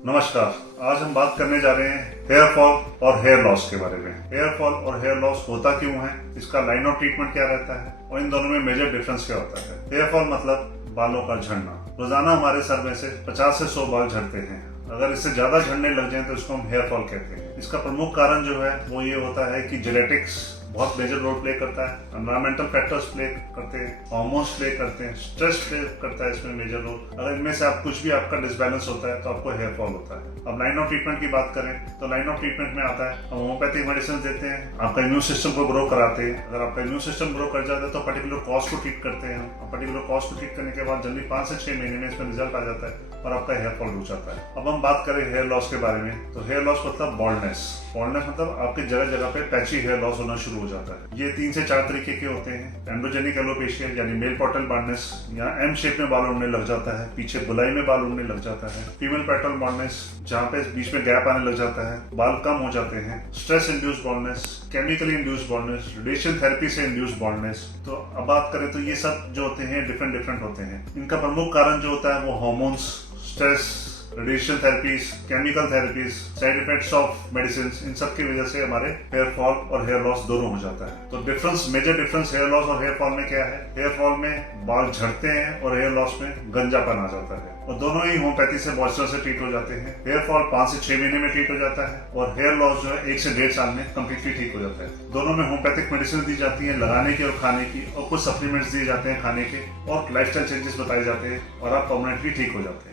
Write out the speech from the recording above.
नमस्कार। आज हम बात करने जा रहे हैं हेयर फॉल और हेयर लॉस के बारे में। हेयर फॉल और हेयर लॉस होता क्यों है, इसका लाइन ऑफ ट्रीटमेंट क्या रहता है और इन दोनों में मेजर डिफरेंस क्या होता है। हेयर फॉल मतलब बालों का झड़ना। रोजाना हमारे सर में से 50 से 100 बाल झड़ते हैं। अगर इससे ज्यादा झड़ने लग जाए तो इसको हम हेयर फॉल कहते हैं। इसका प्रमुख कारण जो है वो ये होता है कि जेनेटिक्स बहुत मेजर रोल प्ले करता है, एनवायरमेंटल फैक्टर्स प्ले करते हैं, हार्मोन्स प्ले करते हैं, स्ट्रेस प्ले करता है इसमें मेजर रोल। अगर इनमें से आप कुछ भी आपका डिसबैलेंस होता है तो आपको हेयर फॉल होता है। अब लाइन ऑफ ट्रीटमेंट की बात करें तो लाइन ऑफ ट्रीटमेंट में आता है हम होम्योपैथिक मेडिसिन देते हैं, आपका इम्यून सिस्टम को ग्रो कराते हैं। अगर आपका इम्यून सिस्टम ग्रो कर जाता है तो पर्टिकुलर कॉज को ट्रीट करते हैं हम। पर्टिकुलर कॉज को ट्रीट करने के बाद जल्दी 5 से 6 महीने में इसमें रिजल्ट आ जाता है और आपका हेयर फॉल रुक जाता है। अब हम बात करें हेयर लॉस के बारे में तो हेयर लॉस मतलब बॉल्डनेस। बॉल्डनेस मतलब आपके जगह जगह पे पैची हेयर लॉस होना शुरू हो जाता है। ये 3 से 4 तरीके के होते हैं। एंड्रोजेनिक एलोपेशिया यानी मेल पैटर्न बाल्डनेस, यहाँ एम शेप में बाल उड़ने लग जाता है, पीछे बुलाई में बाल उड़ने लग जाता है। फीमेल पैटर्न बाल्डनेस जहाँ पे बीच में गैप आने लग जाता है, बाल कम हो जाते हैं। Stress induced baldness, chemically induced baldness, radiation therapy से इंड्यूस्ड बाल्डनेस। तो अब बात करें तो ये सब जो होते हैं डिफरेंट होते हैं। इनका प्रमुख कारण जो होता है वो hormones, stress, radiation therapies, chemical therapies, side effects of medicine, इन सब की वजह से हमारे हेयर फॉल और हेयर लॉस दोनों हो जाता है। तो मेजर डिफरेंस हेयर लॉस और हेयर फॉल में क्या है। हेयर फॉल में बाल झड़ते हैं और हेयर लॉस में गंजापन आ जाता है और दोनों ही होम्योपैथी से मॉइस्चर से ट्रीट हो जाते हैं। हेयर फॉल 5 से 6 महीने में ट्रीट हो जाता है और हेयर लॉस जो है 1 से 1.5 साल में कम्प्लीटली ठीक हो जाता है। दोनों में होम्योपैथिक मेडिसिन दी जाती है लगाने की और खाने की, और कुछ सप्लीमेंट्स दिए जाते हैं खाने के, और लाइफस्टाइल चेंजेस बताए जाते हैं और आप परमानेंटली ठीक हो जाते हैं।